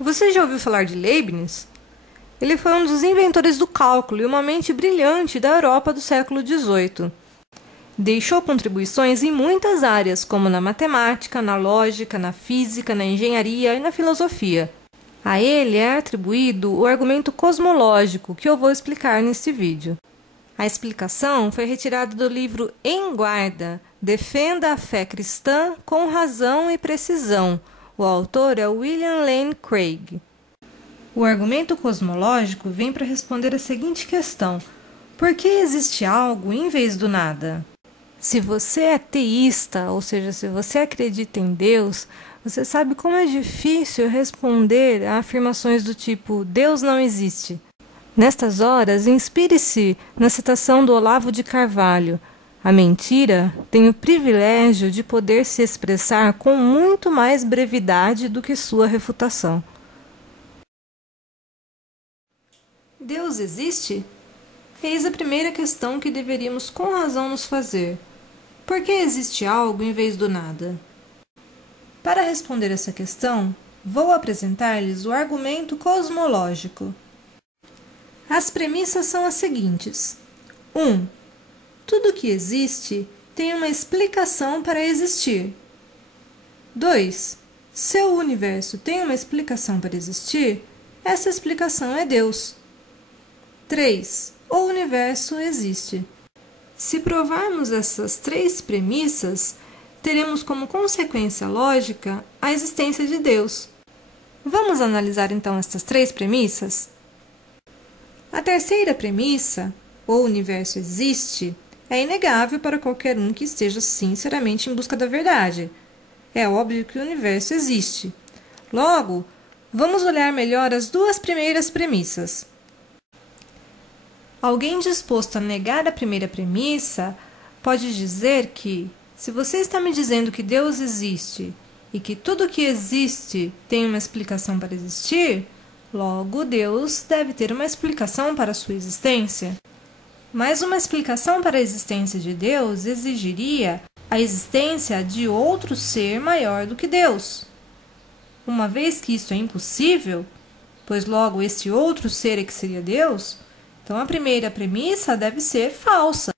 Você já ouviu falar de Leibniz? Ele foi um dos inventores do cálculo e uma mente brilhante da Europa do século XVIII. Deixou contribuições em muitas áreas, como na matemática, na lógica, na física, na engenharia e na filosofia. A ele é atribuído o argumento cosmológico, que eu vou explicar neste vídeo. A explicação foi retirada do livro Em Guarda, Defenda a Fé Cristã com Razão e Precisão. O autor é William Lane Craig. O argumento cosmológico vem para responder a seguinte questão: por que existe algo em vez do nada? Se você é teísta, ou seja, se você acredita em Deus, você sabe como é difícil responder a afirmações do tipo Deus não existe. Nestas horas, inspire-se na citação do Olavo de Carvalho: a mentira tem o privilégio de poder se expressar com muito mais brevidade do que sua refutação. Deus existe? Eis a primeira questão que deveríamos com razão nos fazer. Por que existe algo em vez do nada? Para responder essa questão, vou apresentar-lhes o argumento cosmológico. As premissas são as seguintes. 1. Tudo que existe tem uma explicação para existir. 2. Se o universo tem uma explicação para existir, essa explicação é Deus. 3. O universo existe. Se provarmos essas três premissas, teremos como consequência lógica a existência de Deus. Vamos analisar então estas três premissas? A terceira premissa, o universo existe, é inegável para qualquer um que esteja sinceramente em busca da verdade. É óbvio que o universo existe. Logo, vamos olhar melhor as duas primeiras premissas. Alguém disposto a negar a primeira premissa pode dizer que, se você está me dizendo que Deus existe e que tudo que existe tem uma explicação para existir, logo Deus deve ter uma explicação para a sua existência. Mas uma explicação para a existência de Deus exigiria a existência de outro ser maior do que Deus. Uma vez que isso é impossível, pois logo esse outro ser é que seria Deus, então a primeira premissa deve ser falsa.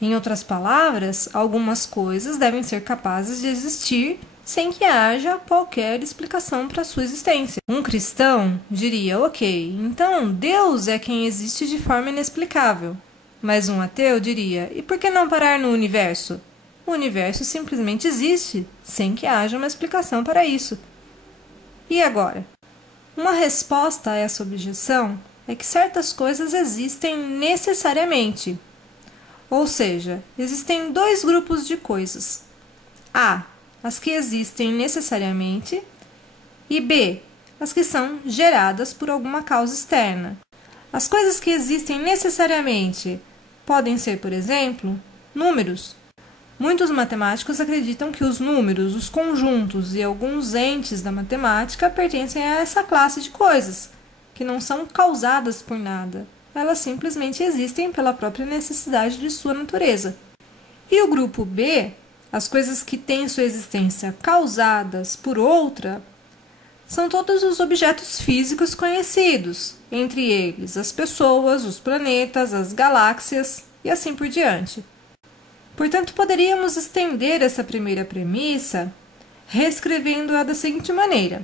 Em outras palavras, algumas coisas devem ser capazes de existir sem que haja qualquer explicação para sua existência. Um cristão diria, ok, então Deus é quem existe de forma inexplicável. Mas um ateu diria, e por que não parar no universo? O universo simplesmente existe, sem que haja uma explicação para isso. E agora? Uma resposta a essa objeção é que certas coisas existem necessariamente. Ou seja, existem dois grupos de coisas. A, as que existem necessariamente, e B, as que são geradas por alguma causa externa. As coisas que existem necessariamente podem ser, por exemplo, números. Muitos matemáticos acreditam que os números, os conjuntos e alguns entes da matemática pertencem a essa classe de coisas, que não são causadas por nada. Elas simplesmente existem pela própria necessidade de sua natureza. E o grupo B, as coisas que têm sua existência causadas por outra, são todos os objetos físicos conhecidos, entre eles as pessoas, os planetas, as galáxias e assim por diante. Portanto, poderíamos estender essa primeira premissa reescrevendo-a da seguinte maneira: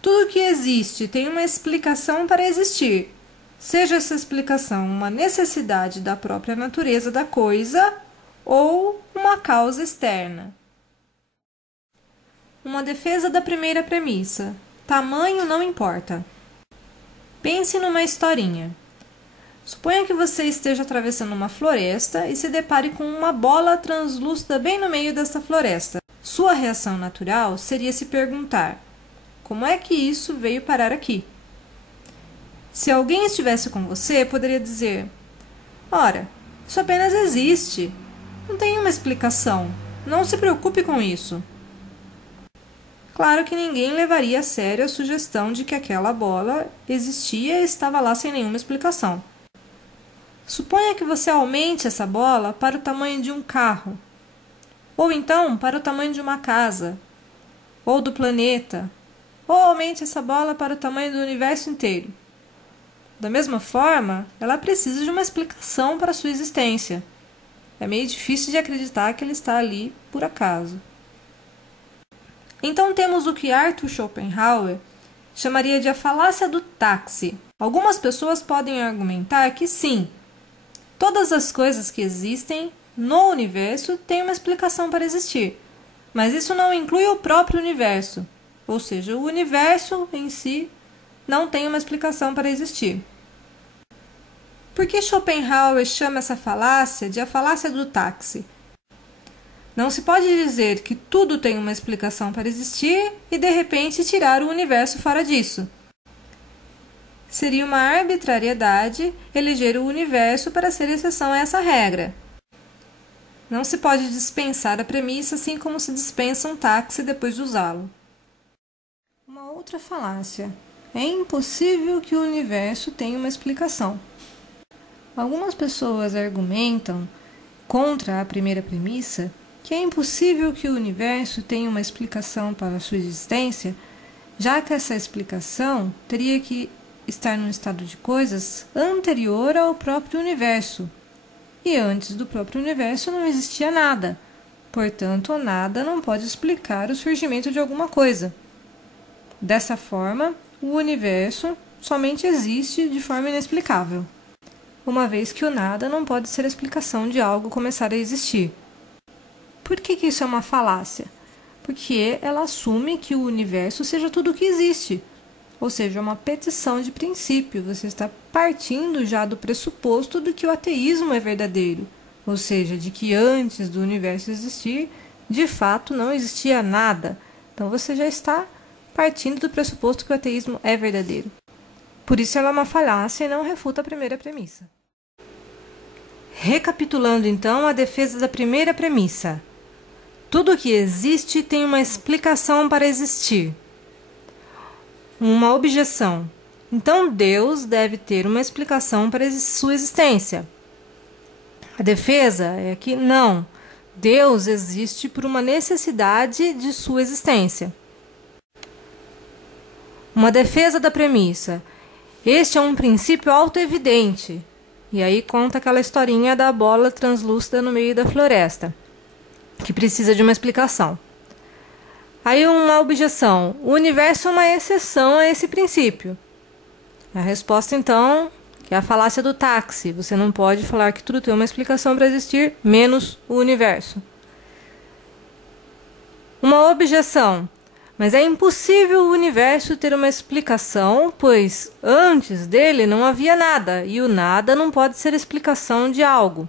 tudo que existe tem uma explicação para existir, seja essa explicação uma necessidade da própria natureza da coisa ou uma causa externa. Uma defesa da primeira premissa: tamanho não importa. Pense numa historinha. Suponha que você esteja atravessando uma floresta e se depare com uma bola translúcida bem no meio desta floresta. Sua reação natural seria se perguntar: como é que isso veio parar aqui? Se alguém estivesse com você, poderia dizer: ora, isso apenas existe. Não tem uma explicação. Não se preocupe com isso. Claro que ninguém levaria a sério a sugestão de que aquela bola existia e estava lá sem nenhuma explicação. Suponha que você aumente essa bola para o tamanho de um carro, ou então para o tamanho de uma casa, ou do planeta, ou aumente essa bola para o tamanho do universo inteiro. Da mesma forma, ela precisa de uma explicação para a sua existência. É meio difícil de acreditar que ela está ali por acaso. Então temos o que Arthur Schopenhauer chamaria de a falácia do táxi. Algumas pessoas podem argumentar que sim, todas as coisas que existem no universo têm uma explicação para existir, mas isso não inclui o próprio universo, ou seja, o universo em si não tem uma explicação para existir. Por que Schopenhauer chama essa falácia de a falácia do táxi? Não se pode dizer que tudo tem uma explicação para existir e de repente tirar o universo fora disso. Seria uma arbitrariedade eleger o universo para ser exceção a essa regra. Não se pode dispensar a premissa assim como se dispensa um táxi depois de usá-lo. Uma outra falácia. É impossível que o universo tenha uma explicação. Algumas pessoas argumentam contra a primeira premissa que é impossível que o universo tenha uma explicação para a sua existência, já que essa explicação teria que estar num estado de coisas anterior ao próprio universo. E antes do próprio universo não existia nada. Portanto, o nada não pode explicar o surgimento de alguma coisa. Dessa forma, o universo somente existe de forma inexplicável, uma vez que o nada não pode ser a explicação de algo começar a existir. Por que isso é uma falácia? Porque ela assume que o universo seja tudo o que existe, ou seja, uma petição de princípio. Você está partindo já do pressuposto de que o ateísmo é verdadeiro, ou seja, de que antes do universo existir, de fato não existia nada. Então você já está partindo do pressuposto que o ateísmo é verdadeiro. Por isso ela é uma falácia e não refuta a primeira premissa. Recapitulando então a defesa da primeira premissa. Tudo o que existe tem uma explicação para existir. Uma objeção. Então Deus deve ter uma explicação para sua existência. A defesa é que não. Deus existe por uma necessidade de sua existência. Uma defesa da premissa. Este é um princípio autoevidente. E aí conta aquela historinha da bola translúcida no meio da floresta, que precisa de uma explicação. Aí uma objeção. O universo é uma exceção a esse princípio. A resposta, então, que é a falácia do táxi. Você não pode falar que tudo tem uma explicação para existir, menos o universo. Uma objeção. Mas é impossível o universo ter uma explicação, pois antes dele não havia nada, e o nada não pode ser explicação de algo.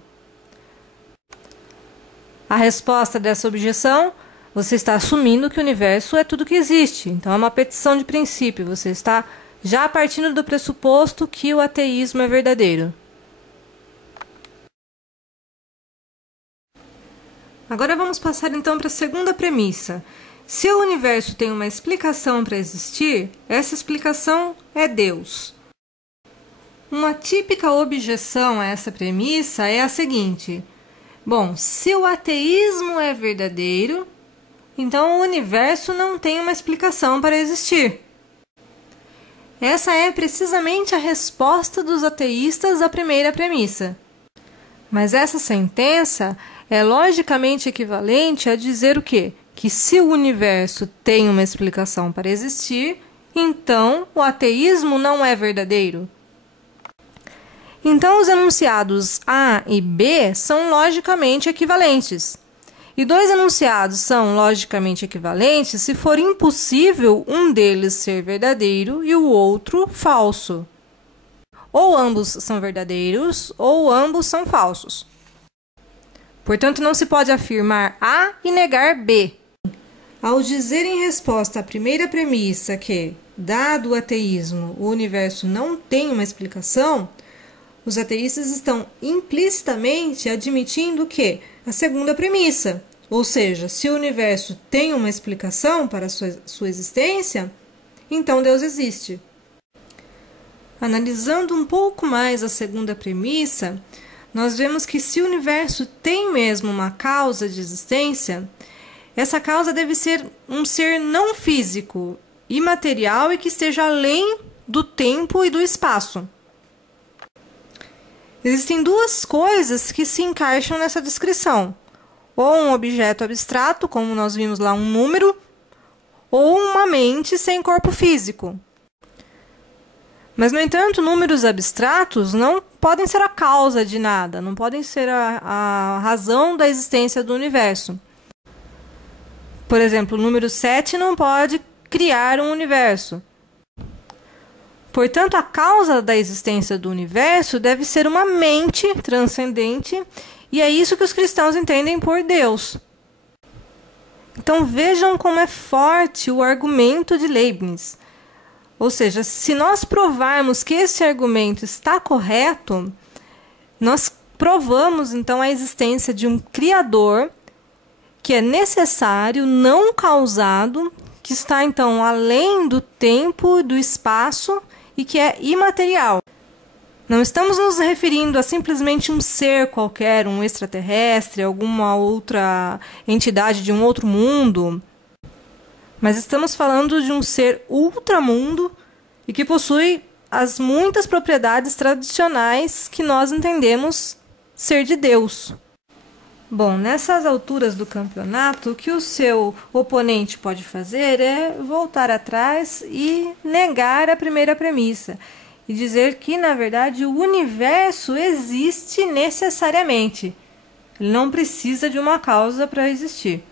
A resposta dessa objeção, você está assumindo que o universo é tudo que existe. Então é uma petição de princípio, você está já partindo do pressuposto que o ateísmo é verdadeiro. Agora vamos passar então para a segunda premissa. Se o universo tem uma explicação para existir, essa explicação é Deus. Uma típica objeção a essa premissa é a seguinte: bom, se o ateísmo é verdadeiro, então o universo não tem uma explicação para existir. Essa é precisamente a resposta dos ateístas à primeira premissa. Mas essa sentença é logicamente equivalente a dizer o quê? Que se o universo tem uma explicação para existir, então o ateísmo não é verdadeiro. Então os enunciados A e B são logicamente equivalentes. E dois enunciados são logicamente equivalentes se for impossível um deles ser verdadeiro e o outro falso. Ou ambos são verdadeiros ou ambos são falsos. Portanto, não se pode afirmar A e negar B. Ao dizer em resposta à primeira premissa que, dado o ateísmo, o universo não tem uma explicação, os ateístas estão implicitamente admitindo que a segunda premissa, ou seja, se o universo tem uma explicação para a sua existência, então Deus existe. Analisando um pouco mais a segunda premissa, nós vemos que se o universo tem mesmo uma causa de existência, essa causa deve ser um ser não físico imaterial e que esteja além do tempo e do espaço. Existem duas coisas que se encaixam nessa descrição. Ou um objeto abstrato, como nós vimos lá, um número, ou uma mente sem corpo físico. Mas, no entanto, números abstratos não podem ser a causa de nada, não podem ser a razão da existência do universo. Por exemplo, o número 7 não pode criar um universo. Portanto, a causa da existência do universo deve ser uma mente transcendente, e é isso que os cristãos entendem por Deus. Então, vejam como é forte o argumento de Leibniz. Ou seja, se nós provarmos que esse argumento está correto, nós provamos então a existência de um Criador que é necessário, não causado, que está então além do tempo e do espaço e que é imaterial. Não estamos nos referindo a simplesmente um ser qualquer, um extraterrestre, alguma outra entidade de um outro mundo, mas estamos falando de um ser ultramundo e que possui as muitas propriedades tradicionais que nós entendemos ser de Deus. Bom, nessas alturas do campeonato, o que o seu oponente pode fazer é voltar atrás e negar a primeira premissa e dizer que, na verdade, o universo existe necessariamente. Ele não precisa de uma causa para existir.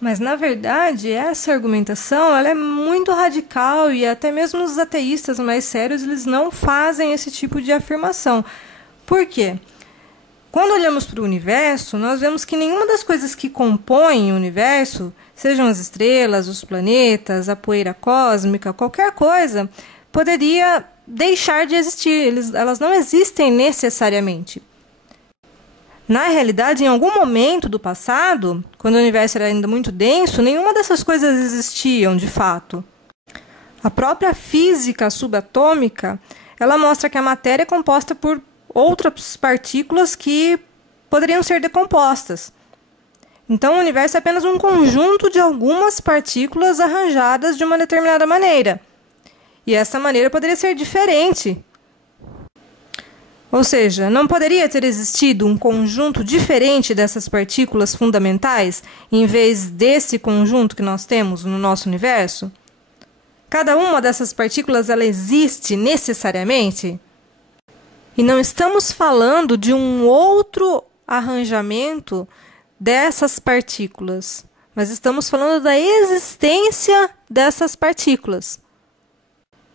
Mas, na verdade, essa argumentação ela é muito radical e até mesmo os ateístas mais sérios eles não fazem esse tipo de afirmação. Por quê? Quando olhamos para o universo, nós vemos que nenhuma das coisas que compõem o universo, sejam as estrelas, os planetas, a poeira cósmica, qualquer coisa, poderia deixar de existir. Elas não existem necessariamente. Na realidade, em algum momento do passado, quando o universo era ainda muito denso, nenhuma dessas coisas existiam de fato. A própria física subatômica, ela mostra que a matéria é composta por outras partículas que poderiam ser decompostas. Então, o universo é apenas um conjunto de algumas partículas arranjadas de uma determinada maneira. E essa maneira poderia ser diferente. Ou seja, não poderia ter existido um conjunto diferente dessas partículas fundamentais, em vez desse conjunto que nós temos no nosso universo? Cada uma dessas partículas ela existe necessariamente? E não estamos falando de um outro arranjamento dessas partículas, mas estamos falando da existência dessas partículas.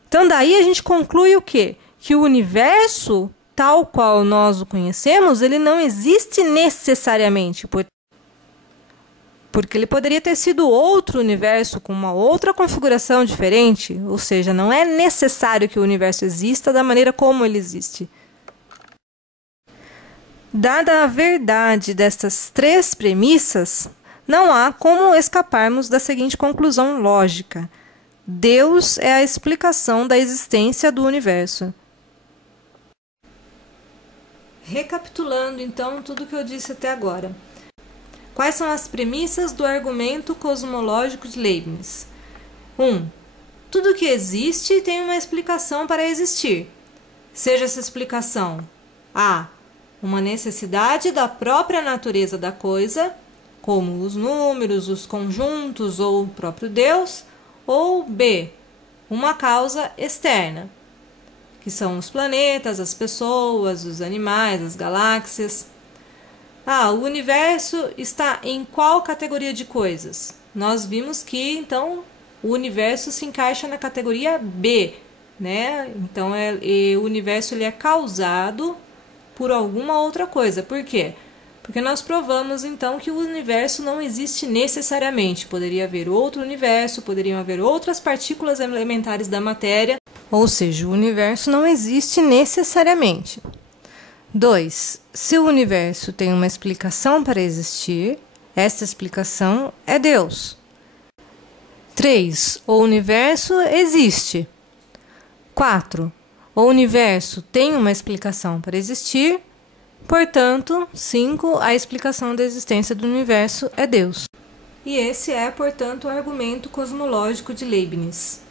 Então, daí a gente conclui o quê? Que o universo, tal qual nós o conhecemos, ele não existe necessariamente, porque ele poderia ter sido outro universo com uma outra configuração diferente, ou seja, não é necessário que o universo exista da maneira como ele existe. Dada a verdade destas três premissas, não há como escaparmos da seguinte conclusão lógica: Deus é a explicação da existência do universo. Recapitulando, então, tudo o que eu disse até agora. Quais são as premissas do argumento cosmológico de Leibniz? 1. Tudo que existe tem uma explicação para existir. Seja essa explicação A. Uma necessidade da própria natureza da coisa, como os números, os conjuntos ou o próprio Deus, ou B. Uma causa externa, que são os planetas, as pessoas, os animais, as galáxias. O universo está em qual categoria de coisas? Nós vimos que, então, o universo se encaixa na categoria B, né? Então, o universo ele é causado por alguma outra coisa. Por quê? Porque nós provamos, então, que o universo não existe necessariamente. Poderia haver outro universo, poderiam haver outras partículas elementares da matéria, ou seja, o universo não existe necessariamente. 2. Se o universo tem uma explicação para existir, essa explicação é Deus. 3. O universo existe. 4. O universo tem uma explicação para existir, portanto, 5. A explicação da existência do universo é Deus. E esse é, portanto, o argumento cosmológico de Leibniz.